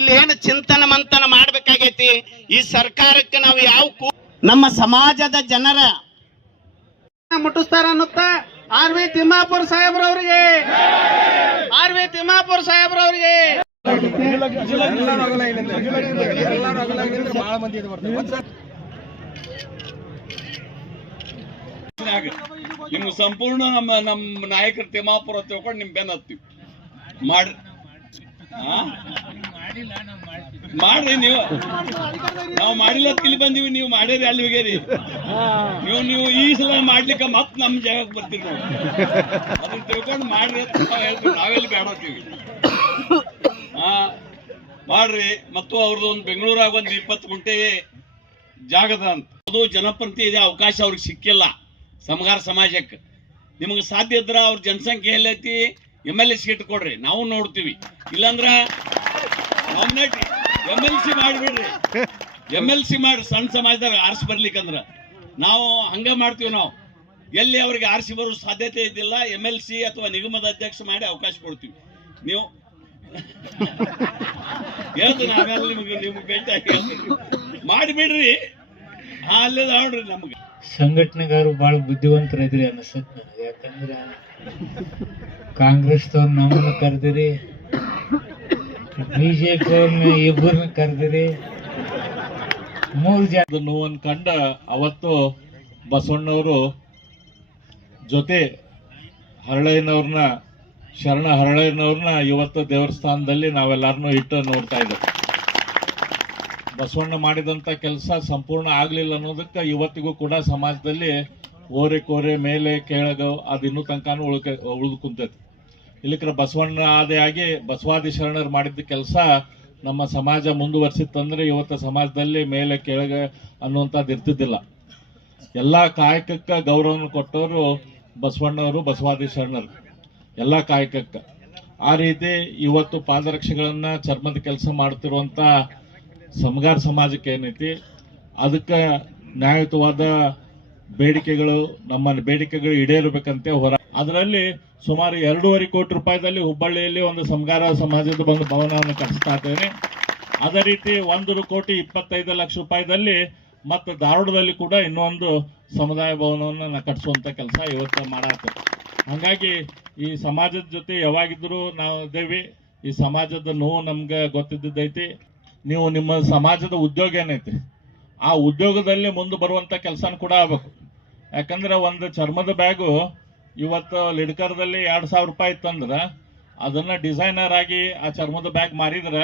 ಇಲ್ಲಿ ಏನು ಚಿಂತನ ಮಂಥನ ಮಾಡ್ಬೇಕಾಗೈತಿ. ಈ ಸರ್ಕಾರಕ್ಕೆ ನಾವು ಯಾವ ನಮ್ಮ ಸಮಾಜದ ಜನರ ಮುಟ್ಟಿಸ್ತಾರ ಅನ್ನುತ್ತ ಆರ್.ವಿ. ತಿಮ್ಮಾಪುರ ಸಾಹೇಬ್ರವರಿಗೆ ನಿಮ್ಗೆ ಸಂಪೂರ್ಣ ನಮ್ಮ ನಾಯಕರು ತಿಮ್ಮಾಪುರ ತಿಳ್ಕೊಂಡು ನಿಮ್ ಬೆನ್ನ ಹತ್ತೀವಿ ಮಾಡ್ರಿ ನೀವು. ನಾವು ಮಾಡಿಲ್ಲ ತಿಳಿ ಬಂದೀವಿ, ನೀವು ಮಾಡ್ಯಾರಿ ಅಲ್ಲಿ ಹೋಗ್ಯಾರಿ. ನೀವು ಈ ಸಲ ಮಾಡ್ಲಿಕ್ಕೆ ಮತ್ ನಮ್ ಜಾಗಕ್ಕೆ ಬರ್ತೀರಿ. ನಾವು ಅದನ್ನ ತಿಳ್ಕೊಂಡು ಮಾಡ್ರಿ ಅಂತ ನಾವು ಹೇಳ್ತೀವಿ. ನಾವೆಲ್ಲಿ ಬೇಡತ್ತೀವಿ ಮಾಡ್ರಿ. ಮತ್ತು ಅವ್ರದ್ದು ಒಂದು ಬೆಂಗಳೂರಾಗ ಒಂದು 20 ಗುಂಟೆ ಜಾಗದ ಅಂತ ಅದು ಜನಪ್ರತಿನಿಧಿ ಅವಕಾಶ ಅವ್ರಿಗೆ ಸಿಕ್ಕಿಲ್ಲ ಸಮಗಾರ ಸಮಾಜಕ್ಕೆ. ನಿಮಗೆ ಸಾಧ್ಯ ಇದ್ರ ಅವ್ರ ಜನಸಂಖ್ಯೆ ಎಲ್ಲೈತಿ MLA ಸೀಟ್ ಕೊಡ್ರಿ, ನಾವು ನೋಡ್ತೀವಿ. ಇಲ್ಲಾಂದ್ರ MLC ಮಾಡಿಬಿಡ್ರಿ. MLC ಮಾಡಿ ಸಣ್ಣ ಸಮಾಜದಾಗ ಆರಿಸಿ ಬರ್ಲಿಕ್ಕಂದ್ರ ನಾವು ಹಂಗ ಮಾಡ್ತೀವಿ. ನಾವು ಎಲ್ಲಿ ಅವ್ರಿಗೆ ಆರಿಸಿ ಬರೋ ಸಾಧ್ಯತೆ ಇದ್ದಿಲ್ಲ MLC ಅಥವಾ ನಿಗಮದ ಅಧ್ಯಕ್ಷ ಮಾಡಿ ಅವಕಾಶ ಕೊಡ್ತೀವಿ. ನೀವು ಹೇಳ್ತೀನಿ ಆಮೇಲೆ ನಿಮ್ಗೆ ಭೇಟಿ ಮಾಡಿಬಿಡ್ರಿ. ಅಲ್ಲೇ ನೋಡ್ರಿ. ನಮ್ಗೆ ಸಂಘಟನೆಗಾರು ಬಹಳ ಬುದ್ಧಿವಂತರಿದ್ರಿ ಅನಿಸತ್ ನನಗೆ. ಯಾಕಂದ್ರ ಕಾಂಗ್ರೆಸ್ದವ್ರು ನಮ್ಮನ್ನ ಕರೆದಿರಿ, ಬಿಜೆಪಿ ಅವ್ರನ್ನ ಇಬ್ಬರನ್ನ ಕರೆದಿರಿ, 3 ಜನ ನೋವನ್ನು ಕಂಡ ಅವತ್ತು ಬಸವಣ್ಣವರು ಜೊತೆ ಹರಳಯ್ಯನವ್ರನ್ನ ಶರಣ ಹರಳಯ್ಯನವ್ರನ್ನ ಇವತ್ತು ದೇವಸ್ಥಾನದಲ್ಲಿ ನಾವೆಲ್ಲರನ್ನೂ ಇಟ್ಟು ನೋಡ್ತಾ ಇದ್ದೇವೆ. ಬಸವಣ್ಣ ಮಾಡಿದಂಥ ಕೆಲಸ ಸಂಪೂರ್ಣ ಆಗಲಿಲ್ಲ ಅನ್ನೋದಕ್ಕೆ ಇವತ್ತಿಗೂ ಕೂಡ ಸಮಾಜದಲ್ಲಿ ಓರೆ ಕೋರೆ ಮೇಲೆ ಕೆಳಗ ಅದು ಇನ್ನೂ ತನಕನೂ ಉಳಿದು ಕುಂತೈತಿ. ಇಲ್ಲಿಕ್ರ ಬಸವಣ್ಣ ಆಗಿ ಬಸವಾದಿ ಶರಣರು ಮಾಡಿದ್ದ ಕೆಲಸ ನಮ್ಮ ಸಮಾಜ ಮುಂದುವರಿಸಿತ್ತಂದ್ರೆ ಇವತ್ತು ಸಮಾಜದಲ್ಲಿ ಮೇಲೆ ಕೆಳಗ ಅನ್ನುವಂಥದ್ದು ಇರ್ತಿದ್ದಿಲ್ಲ. ಎಲ್ಲ ಕಾಯಕಕ್ಕೆ ಗೌರವವನ್ನು ಕೊಟ್ಟವರು ಬಸವಣ್ಣವರು, ಬಸವಾದಿ ಶರಣರು ಎಲ್ಲ ಕಾಯಕಕ್ಕೆ. ಆ ರೀತಿ ಇವತ್ತು ಪಾದರಕ್ಷೆಗಳನ್ನ ಚರ್ಮದ ಕೆಲಸ ಮಾಡ್ತಿರುವಂತ ಸಮಗಾರ ಸಮಾಜಕ್ಕೆ ಏನೈತಿ ಅದಕ್ಕೆ ನ್ಯಾಯಯುತವಾದ ಬೇಡಿಕೆಗಳು, ನಮ್ಮ ಬೇಡಿಕೆಗಳು ಈಡೇರಬೇಕಂತೆ ಅದರಲ್ಲಿ ಸುಮಾರು 2.5 ಕೋಟಿ ರೂಪಾಯಿದಲ್ಲಿ ಹುಬ್ಬಳ್ಳಿಯಲ್ಲಿ ಒಂದು ಸಮಗಾರ ಸಮಾಜದ ಒಂದು ಭವನವನ್ನು ಕಟ್ಟಿಸ್ತಾ ಇದ್ದೇನೆ. ಅದೇ ರೀತಿ 1,25,00,000 ರೂಪಾಯಿದಲ್ಲಿ ಮತ್ತು ಧಾರವಾಡದಲ್ಲಿ ಕೂಡ ಇನ್ನೊಂದು ಸಮುದಾಯ ಭವನವನ್ನು ಕಟ್ಟಿಸುವಂತ ಕೆಲಸ ಇವತ್ತು ಮಾಡತ್ತೆ. ಹಾಗಾಗಿ ಈ ಸಮಾಜದ ಜೊತೆ ಯಾವಾಗಿದ್ರೂ ನಾವು ಇದ್ದೇವೆ. ಈ ಸಮಾಜದ ನೋವು ನಮ್ಗೆ ಗೊತ್ತಿದ್ದೈತಿ. ನೀವು ನಿಮ್ಮ ಸಮಾಜದ ಉದ್ಯೋಗ ಏನೈತಿ ಆ ಉದ್ಯೋಗದಲ್ಲಿ ಮುಂದೆ ಬರುವಂತ ಕೆಲಸನ ಕೂಡ ಆಗ್ಬೇಕು. ಯಾಕಂದ್ರೆ ಒಂದು ಚರ್ಮದ ಬ್ಯಾಗು ಇವತ್ತು ಲಿಡ್ಕರ್ದಲ್ಲಿ 2,000 ರೂಪಾಯಿ ಇತ್ತಂದ್ರೆ ಅದನ್ನ ಡಿಸೈನರ್ ಆಗಿ ಆ ಚರ್ಮದ ಬ್ಯಾಗ್ ಮಾರಿದ್ರೆ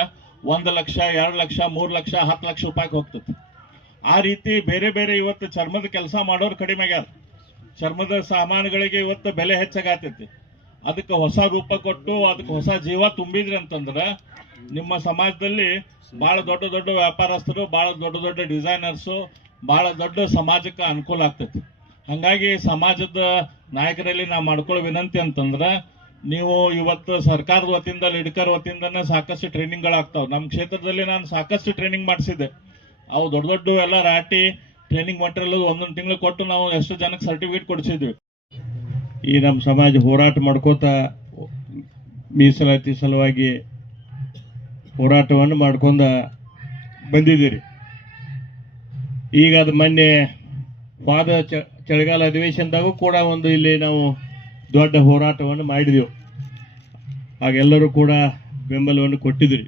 1 ಲಕ್ಷ, 2 ಲಕ್ಷ, 3 ಲಕ್ಷ, 10 ಲಕ್ಷ ರೂಪಾಯಿಗೆ ಹೋಗ್ತದೆ. ಆ ರೀತಿ ಬೇರೆ ಬೇರೆ ಇವತ್ತು ಚರ್ಮದ ಕೆಲಸ ಮಾಡೋರು ಕಡಿಮೆ ಆಗ್ಯಾರ. ಚರ್ಮದ ಸಾಮಾನುಗಳಿಗೆ ಇವತ್ತು ಬೆಲೆ ಹೆಚ್ಚಾಗತೈತಿ. ಅದಕ್ಕೆ ಹೊಸ ರೂಪ ಕೊಟ್ಟು ಅದಕ್ಕೆ ಹೊಸ ಜೀವ ತುಂಬಿದ್ರಿ ಅಂತಂದ್ರೆ ನಿಮ್ಮ ಸಮಾಜದಲ್ಲಿ ಬಹಳ ದೊಡ್ಡ ದೊಡ್ಡ ವ್ಯಾಪಾರಸ್ಥರು, ಬಹಳ ದೊಡ್ಡ ದೊಡ್ಡ ಡಿಸೈನರ್ಸು, ಬಹಳ ದೊಡ್ಡ ಸಮಾಜಕ್ಕೆ ಅನುಕೂಲ ಆಗ್ತೈತಿ. ಹಾಗಾಗಿ ಸಮಾಜದ ನಾಯಕರಲ್ಲಿ ನಾವು ಮಾಡ್ಕೊಳ್ಳೋ ವಿನಂತಿ ಅಂತಂದ್ರೆ ನೀವು ಇವತ್ತು ಸರ್ಕಾರದ ವತಿಯಿಂದ ಲಿಡ್ಕರ್ ವತಿಯಿಂದನೇ ಸಾಕಷ್ಟು ಟ್ರೈನಿಂಗ್ಗಳಾಗ್ತಾವೆ. ನಮ್ಮ ಕ್ಷೇತ್ರದಲ್ಲಿ ನಾನು ಸಾಕಷ್ಟು ಟ್ರೈನಿಂಗ್ ಮಾಡಿಸಿದ್ದೆ. ಅವು ದೊಡ್ಡ ದೊಡ್ಡ ಎಲ್ಲ ರಾಟಿ ಟ್ರೈನಿಂಗ್ ಮಟೀರಿಯಲ್ 1 ತಿಂಗಳು ಕೊಟ್ಟು ನಾವು ಎಷ್ಟು ಜನಕ್ಕೆ ಸರ್ಟಿಫಿಕೇಟ್ ಕೊಡಿಸಿದ್ವಿ. ಈ ನಮ್ಮ ಸಮಾಜ ಹೋರಾಟ ಮಾಡ್ಕೋತ ಮೀಸಲಾತಿ ಸಲುವಾಗಿ ಹೋರಾಟವನ್ನು ಮಾಡ್ಕೊಂಡ ಬಂದಿದ್ದೀರಿ. ಈಗ ಅದು ಮೊನ್ನೆ ಚಳಿಗಾಲ ಅಧಿವೇಶನದಾಗೂ ಕೂಡ ಒಂದು ಇಲ್ಲಿ ನಾವು ದೊಡ್ಡ ಹೋರಾಟವನ್ನು ಮಾಡಿದೆವು. ಹಾಗೆಲ್ಲರೂ ಕೂಡ ಬೆಂಬಲವನ್ನು ಕೊಟ್ಟಿದ್ರಿ.